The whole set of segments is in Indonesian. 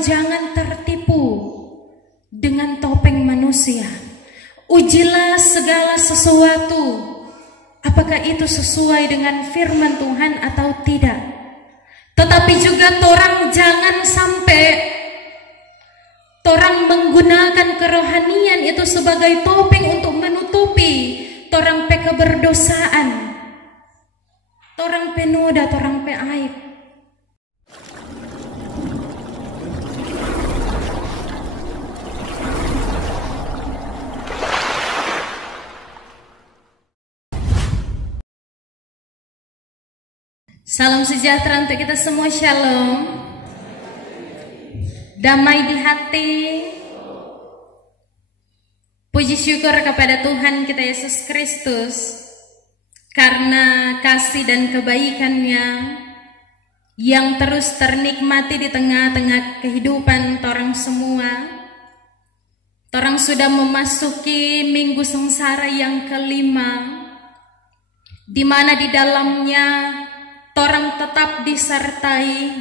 Torang jangan tertipu dengan topeng manusia. Ujilah segala sesuatu, apakah itu sesuai dengan firman Tuhan atau tidak. Tetapi juga torang jangan sampai torang menggunakan kerohanian itu sebagai topeng untuk menutupi torang pe keberdosaan, torang pe noda, torang pe aib. Salam sejahtera untuk kita semua, shalom. Damai di hati. Puji syukur kepada Tuhan kita Yesus Kristus karena kasih dan kebaikannya yang terus ternikmati di tengah-tengah kehidupan torang semua. Torang sudah memasuki minggu sengsara yang kelima, di mana di dalamnya torang tetap disertai,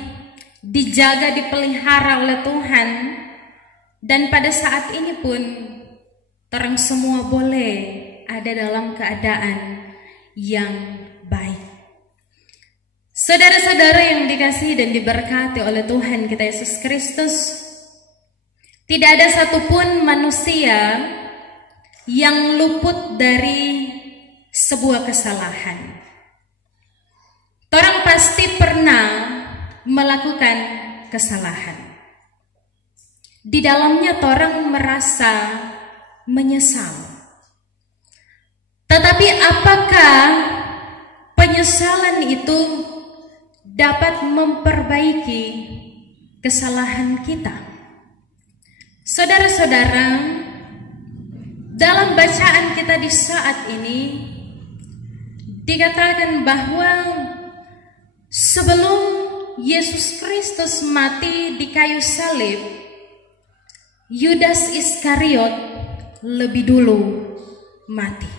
dijaga, dipelihara oleh Tuhan. Dan pada saat ini pun torang semua boleh ada dalam keadaan yang baik. Saudara-saudara yang dikasihi dan diberkati oleh Tuhan kita Yesus Kristus, tidak ada satupun manusia yang luput dari sebuah kesalahan. Torang pasti pernah melakukan kesalahan. Di dalamnya torang merasa menyesal. Tetapi apakah penyesalan itu dapat memperbaiki kesalahan kita? Saudara-saudara, dalam bacaan kita di saat ini dikatakan bahwa sebelum Yesus Kristus mati di kayu salib, Yudas Iskariot lebih dulu mati.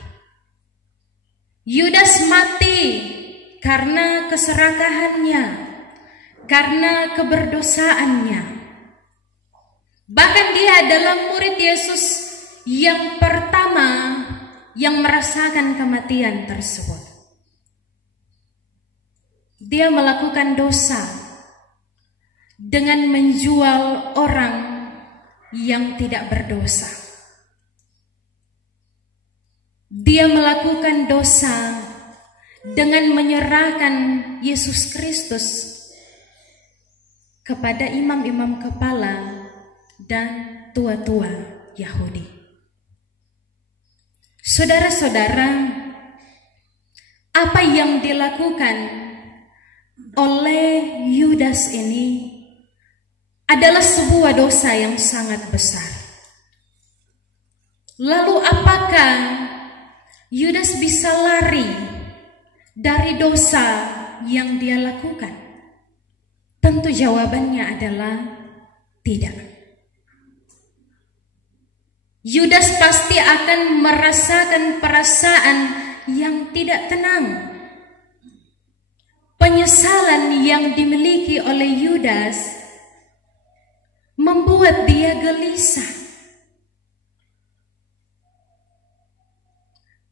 Yudas mati karena keserakahannya, karena keberdosaannya. Bahkan dia adalah murid Yesus yang pertama yang merasakan kematian tersebut. Dia melakukan dosa dengan menjual orang yang tidak berdosa. Dia melakukan dosa dengan menyerahkan Yesus Kristus kepada imam-imam kepala dan tua-tua Yahudi. Saudara-saudara, apa yang dilakukan oleh Yudas ini adalah sebuah dosa yang sangat besar. Lalu apakah Yudas bisa lari dari dosa yang dia lakukan? Tentu jawabannya adalah tidak. Yudas pasti akan merasakan perasaan yang tidak tenang. Penyesalan yang dimiliki oleh Yudas membuat dia gelisah.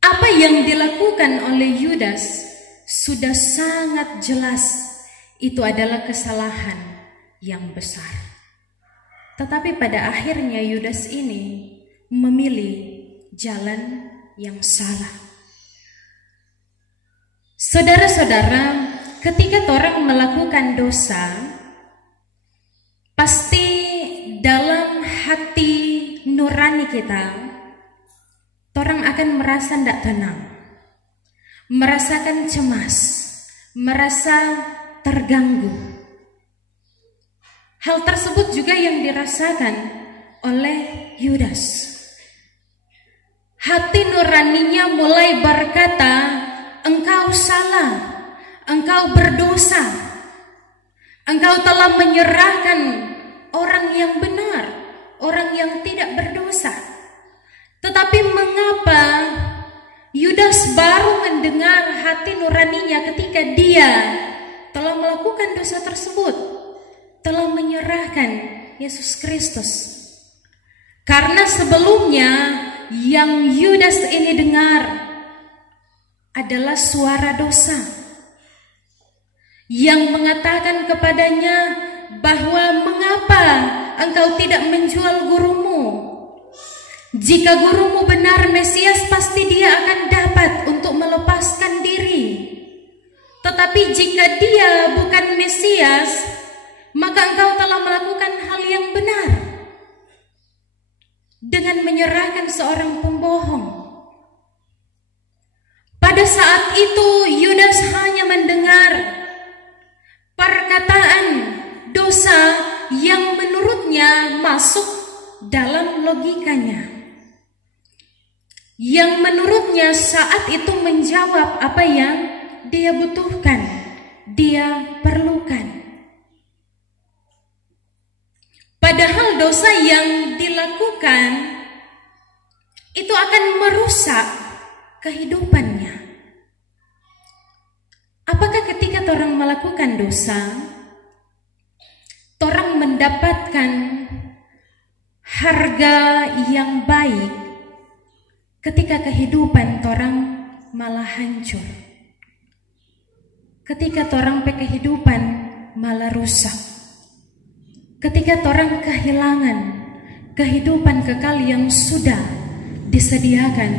Apa yang dilakukan oleh Yudas sudah sangat jelas, itu adalah kesalahan yang besar. Tetapi pada akhirnya Yudas ini memilih jalan yang salah. Saudara-saudara, ketika orang melakukan dosa, pasti dalam hati nurani kita, orang akan merasa tidak tenang, merasakan cemas, merasa terganggu. Hal tersebut juga yang dirasakan oleh Yudas. Hati nuraninya mulai berkata, engkau salah. Engkau berdosa. Engkau telah menyerahkan orang yang benar, orang yang tidak berdosa. Tetapi mengapa Yudas baru mendengar hati nuraninya ketika dia telah melakukan dosa tersebut, telah menyerahkan Yesus Kristus. Karena sebelumnya yang Yudas ini dengar adalah suara dosa yang mengatakan kepadanya bahwa mengapa engkau tidak menjual gurumu? Jika gurumu benar Mesias, pasti dia akan dapat untuk melepaskan diri. Tetapi jika dia bukan Mesias, maka engkau telah melakukan hal yang benar dengan menyerahkan seorang pembohong. Pada saat itu Yudas hanya mendengar perkataan dosa yang menurutnya masuk dalam logikanya, yang menurutnya saat itu menjawab apa yang dia butuhkan, dia perlukan. Padahal dosa yang dilakukan itu akan merusak kehidupannya. Apakah ketika orang melakukan dosa, orang mendapatkan harga yang baik ketika kehidupan orang malah hancur? Ketika orang kehidupan malah rusak? Ketika orang kehilangan kehidupan kekal yang sudah disediakan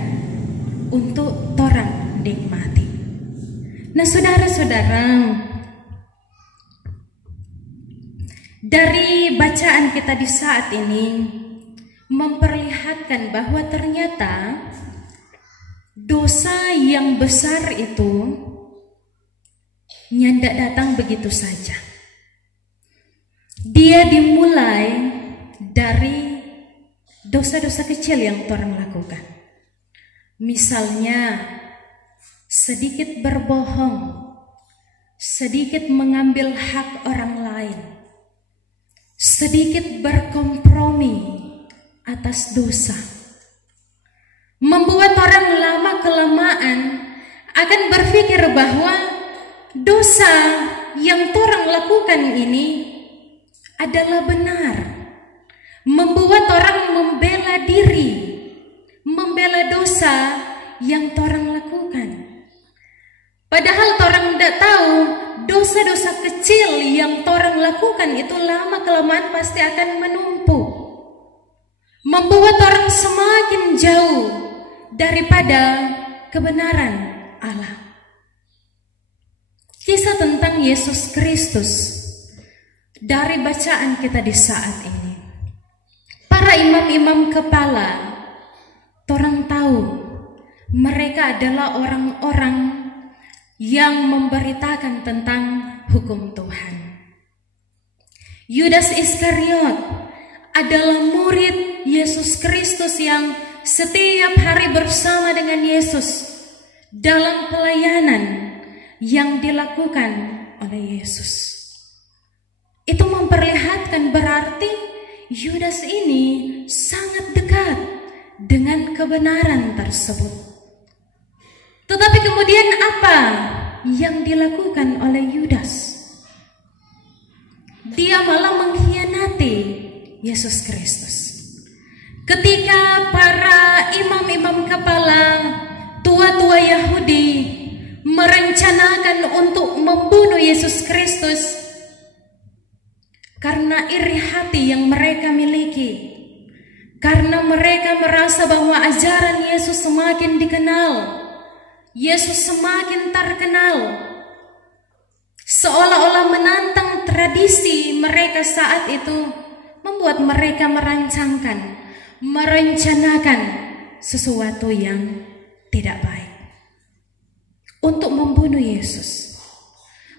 untuk orang nikmati. Nah, saudara-saudara, dari bacaan kita di saat ini memperlihatkan bahwa ternyata dosa yang besar itu nyandak datang begitu saja. Dia dimulai dari dosa-dosa kecil yang orang lakukan. Misalnya sedikit berbohong, sedikit mengambil hak orang lain, sedikit berkompromi atas dosa, membuat orang lama-kelamaan akan berpikir bahwa dosa yang orang lakukan ini adalah benar, membuat orang membela diri, membela dosa yang orang lakukan. Padahal orang tidak tahu dosa-dosa kecil yang orang lakukan itu lama-kelamaan pasti akan menumpuk, membuat orang semakin jauh daripada kebenaran Allah. Kisah tentang Yesus Kristus dari bacaan kita di saat ini. Para imam-imam kepala, orang tahu mereka adalah orang-orang yang memberitakan tentang hukum Tuhan. Yudas Iskariot adalah murid Yesus Kristus yang setiap hari bersama dengan Yesus dalam pelayanan yang dilakukan oleh Yesus. Itu memperlihatkan berarti Yudas ini sangat dekat dengan kebenaran tersebut. Tetapi kemudian apa yang dilakukan oleh Yudas? Dia malah mengkhianati Yesus Kristus. Ketika para imam-imam kepala, tua-tua Yahudi merencanakan untuk membunuh Yesus Kristus karena iri hati yang mereka miliki, karena mereka merasa bahwa ajaran Yesus semakin dikenal, Yesus semakin terkenal, seolah-olah menantang tradisi mereka saat itu, membuat mereka merencanakan sesuatu yang tidak baik untuk membunuh Yesus.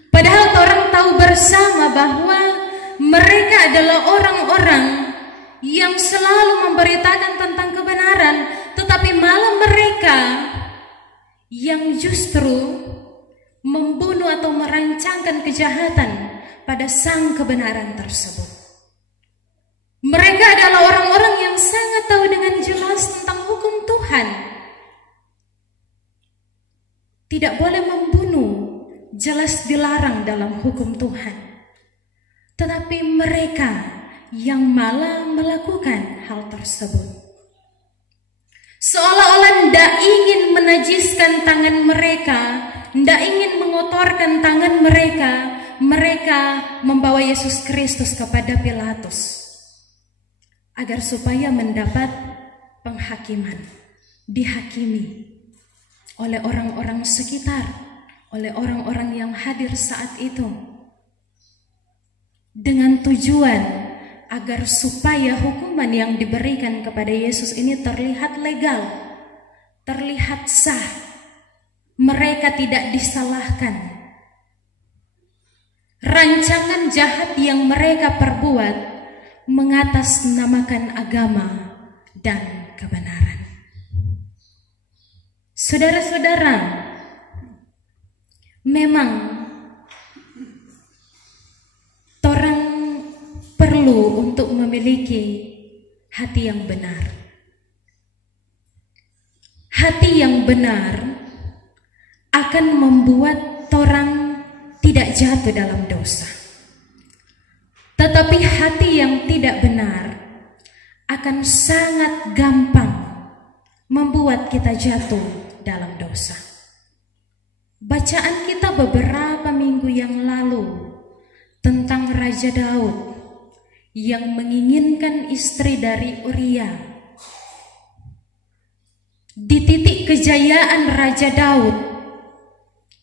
Padahal orang tahu bersama bahwa mereka adalah orang-orang yang selalu memberitakan tentang kebenaran, tetapi malah mereka yang justru membunuh atau merancangkan kejahatan pada sang kebenaran tersebut. Mereka adalah orang-orang yang sangat tahu dengan jelas tentang hukum Tuhan. Tidak boleh membunuh, jelas dilarang dalam hukum Tuhan. Tetapi mereka yang malah melakukan hal tersebut. Seolah-olah tidak ingin menajiskan tangan mereka, tidak ingin mengotorkan tangan mereka, mereka membawa Yesus Kristus kepada Pilatus agar supaya mendapat penghakiman, dihakimi oleh orang-orang sekitar, oleh orang-orang yang hadir saat itu, dengan tujuan agar supaya hukuman yang diberikan kepada Yesus ini terlihat legal, terlihat sah, mereka tidak disalahkan. Rancangan jahat yang mereka perbuat mengatasnamakan agama dan kebenaran. Saudara-saudara, memang orang perlu untuk memiliki hati yang benar. Hati yang benar akan membuat orang tidak jatuh dalam dosa. Tetapi hati yang tidak benar akan sangat gampang membuat kita jatuh dalam dosa. Bacaan kita beberapa minggu yang lalu tentang Raja Daud yang menginginkan istri dari Uria. Di titik kejayaan Raja Daud,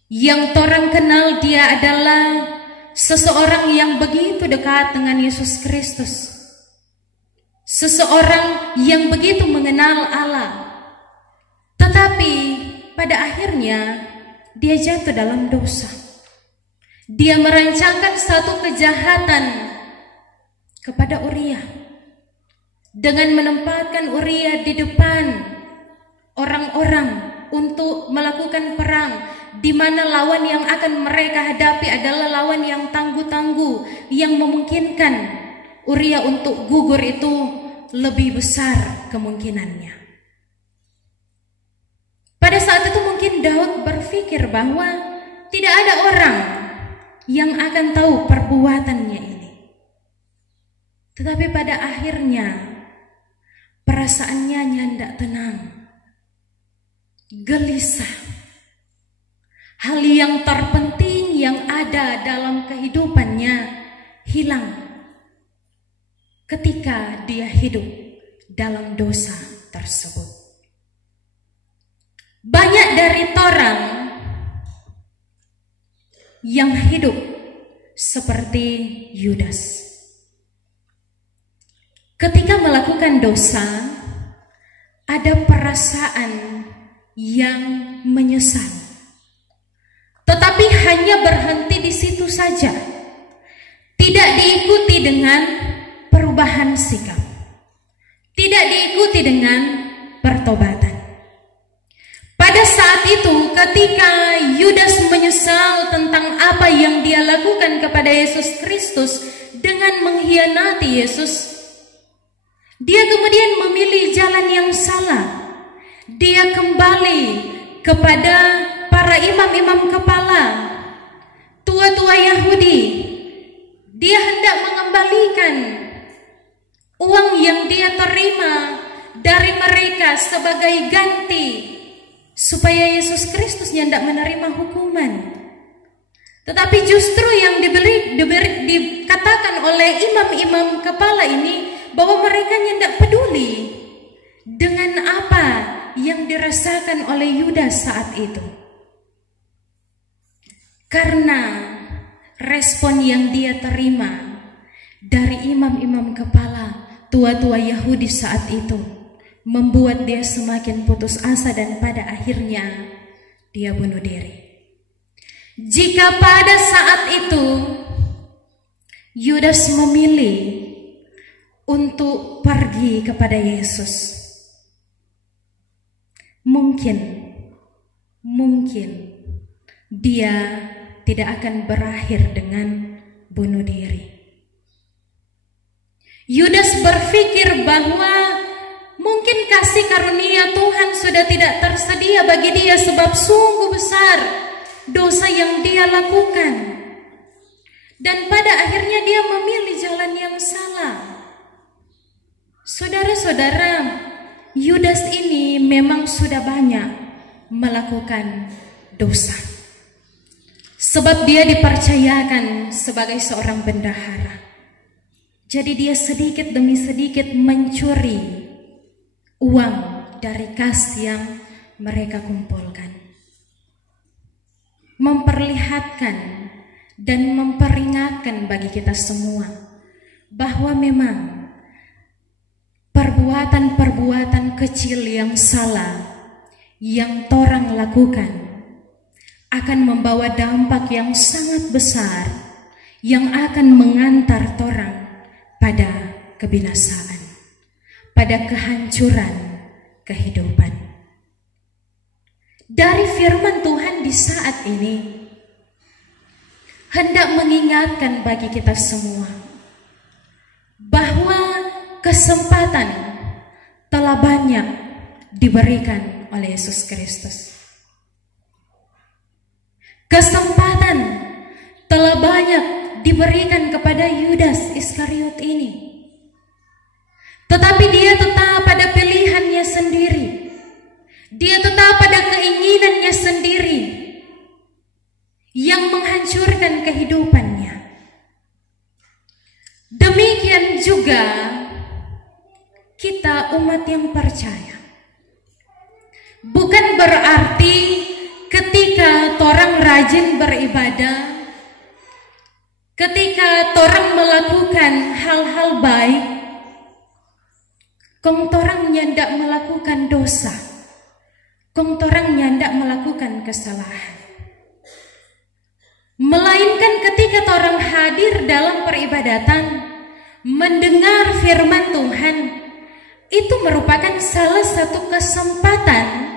yang orang kenal dia adalah seseorang yang begitu dekat dengan Yesus Kristus, seseorang yang begitu mengenal Allah. Tetapi pada akhirnya dia jatuh dalam dosa. Dia merancangkan satu kejahatan kepada Uria dengan menempatkan Uria di depan orang-orang untuk melakukan perang, di mana lawan yang akan mereka hadapi adalah lawan yang tangguh-tangguh, yang memungkinkan Uria untuk gugur itu lebih besar kemungkinannya. Pada saat itu mungkin Daud berpikir bahwa tidak ada orang yang akan tahu perbuatannya ini. Tetapi pada akhirnya perasaannya tidak tenang, gelisah. Hal yang terpenting yang ada dalam kehidupannya hilang ketika dia hidup dalam dosa tersebut. Banyak dari orang yang hidup seperti Yudas. Ketika melakukan dosa, ada perasaan yang menyesal, tetapi hanya berhenti di situ saja, tidak diikuti dengan perubahan sikap, tidak diikuti dengan pertobatan. Pada saat itu, ketika Yudas menyesal tentang apa yang dia lakukan kepada Yesus Kristus dengan mengkhianati Yesus, dia kemudian memilih jalan yang salah. Dia kembali kepada para imam-imam kepala, tua-tua Yahudi. Dia hendak mengembalikan uang yang dia terima dari mereka sebagai ganti, supaya Yesus Kristus hendak menerima hukuman. Tetapi justru yang dikatakan oleh imam-imam kepala ini, bahwa mereka tidak peduli dengan apa yang dirasakan oleh Yudas saat itu. Karena respon yang dia terima dari imam-imam kepala, tua-tua Yahudi saat itu, membuat dia semakin putus asa dan pada akhirnya dia bunuh diri. Jika pada saat itu Yudas memilih untuk pergi kepada Yesus, mungkin dia tidak akan berakhir dengan bunuh diri. Yudas berpikir bahwa mungkin kasih karunia Tuhan sudah tidak tersedia bagi dia, sebab sungguh besar dosa yang dia lakukan. Dan pada akhirnya dia memilih jalan yang salah. Saudara-saudara, Yudas ini memang sudah banyak melakukan dosa. Sebab dia dipercayakan sebagai seorang bendahara. Jadi dia sedikit demi sedikit mencuri uang dari kas yang mereka kumpulkan. Memperlihatkan dan memperingatkan bagi kita semua bahwa memang perbuatan-perbuatan kecil yang salah yang torang lakukan akan membawa dampak yang sangat besar yang akan mengantar torang pada kebinasaan, pada kehancuran kehidupan. Dari firman Tuhan di saat ini hendak mengingatkan bagi kita semua bahwa kesempatan telah banyak diberikan oleh Yesus Kristus. Kesempatan telah banyak diberikan kepada Yudas Iskariot ini. Tetapi dia tetap pada pilihannya sendiri. Dia tetap pada keinginannya sendiri yang menghancurkan kehidupannya. Demikian juga kita umat yang percaya. Bukan berarti ketika torang rajin beribadah, ketika torang melakukan hal-hal baik, kong torang nyandak melakukan dosa, kong torang nyandak melakukan kesalahan. Melainkan ketika torang hadir dalam peribadatan, mendengar firman Tuhan, itu merupakan salah satu kesempatan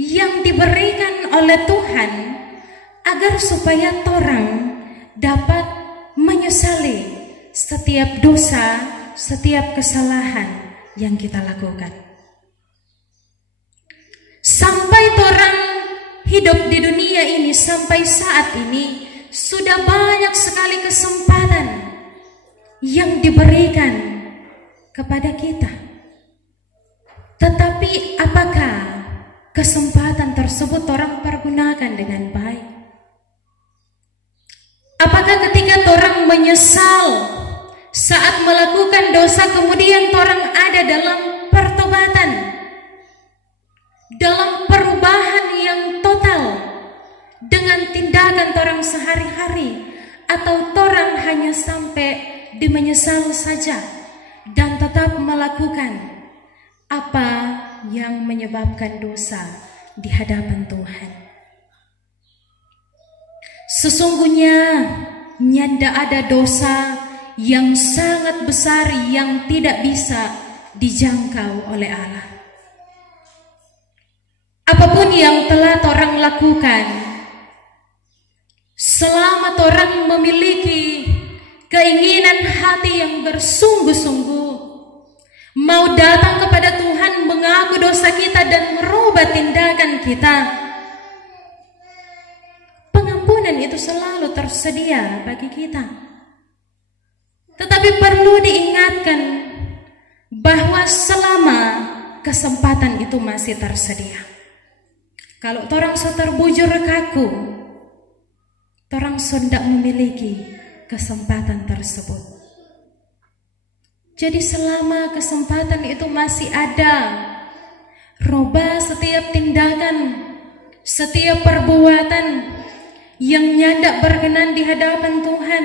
yang diberikan oleh Tuhan agar supaya torang dapat menyesali setiap dosa, setiap kesalahan yang kita lakukan. Sampai torang hidup di dunia ini sampai saat ini sudah banyak sekali kesempatan yang diberikan kepada kita. Tetapi apakah kesempatan tersebut orang pergunakan dengan baik? Apakah ketika orang menyesal saat melakukan dosa kemudian orang ada dalam pertobatan, dalam perubahan yang total dengan tindakan orang sehari-hari, atau orang hanya sampai di menyesal saja dan tetap melakukan apa yang menyebabkan dosa di hadapan Tuhan? Sesungguhnya nyanda ada dosa yang sangat besar yang tidak bisa dijangkau oleh Allah. Apapun yang telah orang lakukan, selama orang memiliki keinginan hati yang bersungguh-sungguh, mau datang kepada Tuhan mengaku dosa kita dan merubah tindakan kita, pengampunan itu selalu tersedia bagi kita. Tetapi perlu diingatkan bahwa selama kesempatan itu masih tersedia, kalau orang so terbujur kaku, orang sudah memiliki kesempatan tersebut. Jadi selama kesempatan itu masih ada, rubah setiap tindakan, setiap perbuatan yang nyandak berkenan di hadapan Tuhan.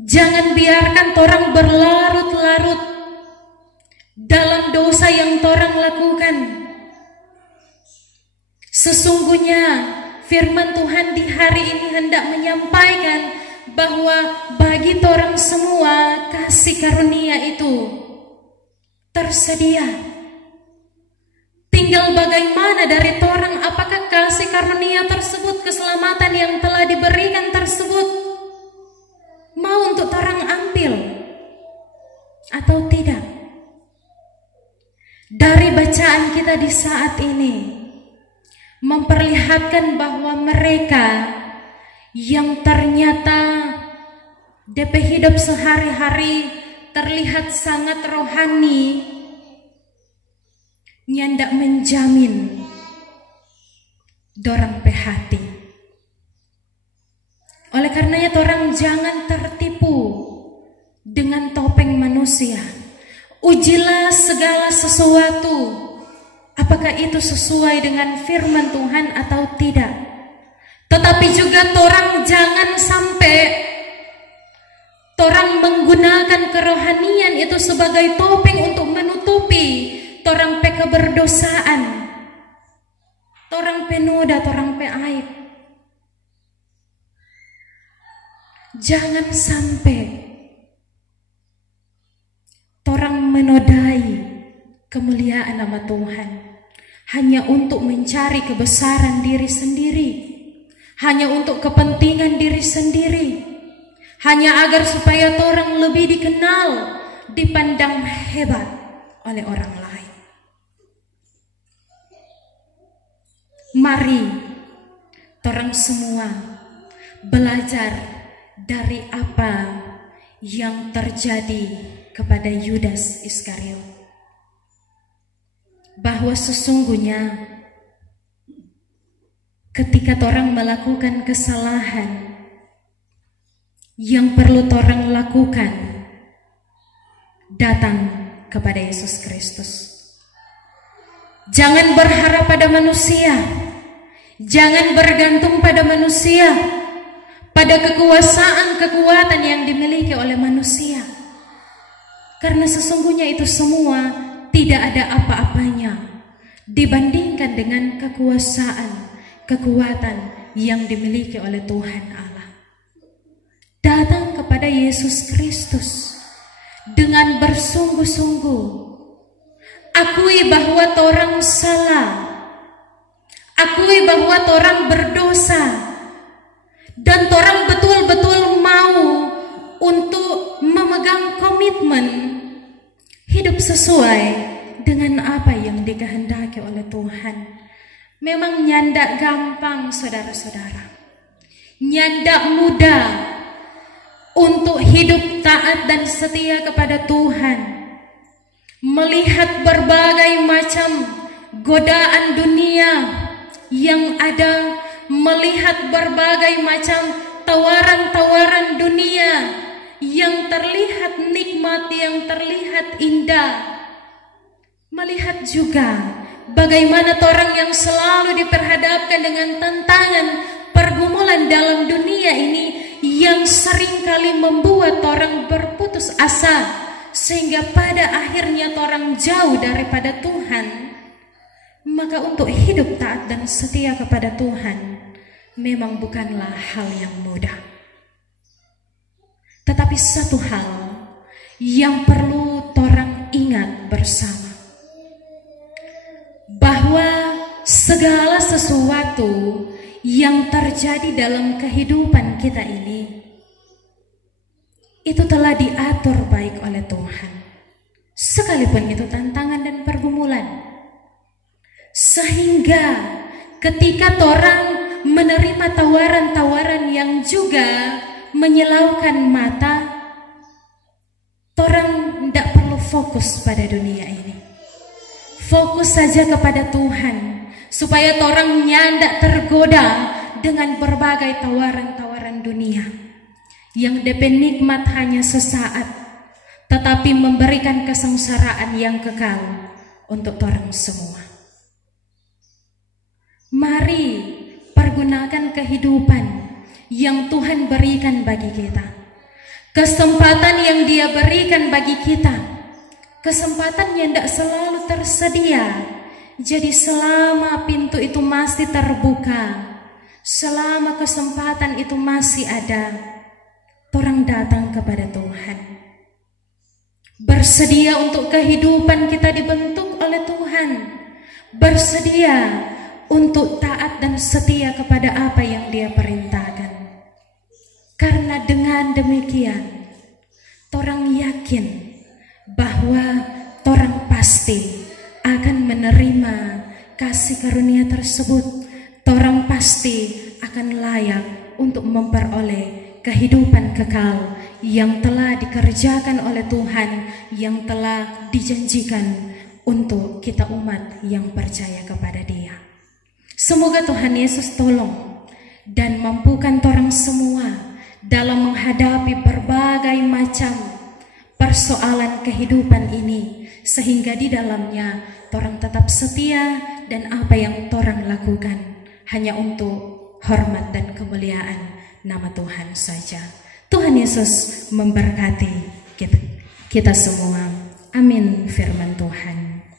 Jangan biarkan orang berlarut-larut dalam dosa yang orang lakukan. Sesungguhnya firman Tuhan di hari ini hendak menyampaikan bahwa bagi orang semua kasih karunia itu tersedia. Tinggal bagaimana dari orang, apakah kasih karunia tersebut, keselamatan yang telah diberikan tersebut mau untuk orang ambil atau tidak. Dari bacaan kita di saat ini memperlihatkan bahwa mereka yang ternyata DP hidup sehari-hari terlihat sangat rohani, nyandak menjamin dorang pe hati. Oleh karenanya torang jangan tertipu dengan topeng manusia. Ujilah segala sesuatu, apakah itu sesuai dengan firman Tuhan atau tidak. Tetapi juga torang jangan sampai torang menggunakan kerohanian itu sebagai topeng untuk menutupi torang pe keberdosaan, torang pe noda, torang pe aib. Jangan sampai torang menodai kemuliaan nama Tuhan hanya untuk mencari kebesaran diri sendiri, hanya untuk kepentingan diri sendiri, hanya agar supaya torang lebih dikenal, dipandang hebat oleh orang lain. Mari torang semua belajar dari apa yang terjadi kepada Yudas Iskariot, bahwa sesungguhnya ketika torang melakukan kesalahan, yang perlu torang lakukan datang kepada Yesus Kristus. Jangan berharap pada manusia, jangan bergantung pada manusia, pada kekuasaan, kekuatan yang dimiliki oleh manusia. Karena sesungguhnya itu semua tidak ada apa-apanya dibandingkan dengan kekuasaan, kekuatan yang dimiliki oleh Tuhan Allah. Datang kepada Yesus Kristus dengan bersungguh-sungguh. Akui bahwa torang salah, akui bahwa torang berdosa, dan torang betul-betul mau untuk memegang komitmen hidup sesuai dengan apa yang dikehendaki oleh Tuhan. Memang nyandak gampang, saudara-saudara, nyandak mudah untuk hidup taat dan setia kepada Tuhan, melihat berbagai macam godaan dunia yang ada, melihat berbagai macam tawaran-tawaran dunia yang terlihat nikmat, yang terlihat indah. Melihat juga bagaimana orang yang selalu diperhadapkan dengan tantangan pergumulan dalam dunia ini yang seringkali membuat orang berputus asa, sehingga pada akhirnya orang jauh daripada Tuhan. Maka untuk hidup taat dan setia kepada Tuhan memang bukanlah hal yang mudah. Tetapi satu hal yang perlu orang ingat bersama, bahwa segala sesuatu yang terjadi dalam kehidupan kita ini itu telah diatur baik oleh Tuhan, sekalipun itu tantangan dan pergumulan. Sehingga ketika orang menerima tawaran-tawaran yang juga menyilaukan mata, orang tidak perlu fokus pada dunia ini. Fokus saja kepada Tuhan, supaya orang nyandak tergoda dengan berbagai tawaran-tawaran dunia yang DP nikmat hanya sesaat, tetapi memberikan kesengsaraan yang kekal untuk orang semua. Mari pergunakan kehidupan yang Tuhan berikan bagi kita, kesempatan yang Dia berikan bagi kita, kesempatan yang tidak selalu tersedia. Jadi selama pintu itu masih terbuka, selama kesempatan itu masih ada, orang datang kepada Tuhan, bersedia untuk kehidupan kita dibentuk oleh Tuhan, bersedia untuk taat dan setia kepada apa yang Dia perintahkan. Karena dengan demikian orang yakin bahwa orang pasti akan menerima kasih karunia tersebut. Orang pasti akan layak untuk memperoleh kehidupan kekal yang telah dikerjakan oleh Tuhan, yang telah dijanjikan untuk kita umat yang percaya kepada Dia. Semoga Tuhan Yesus tolong dan mampukan orang semua dalam menghadapi berbagai macam persoalan kehidupan ini, sehingga di dalamnya orang tetap setia dan apa yang orang lakukan hanya untuk hormat dan kemuliaan nama Tuhan saja. Tuhan Yesus memberkati kita semua. Amin firman Tuhan.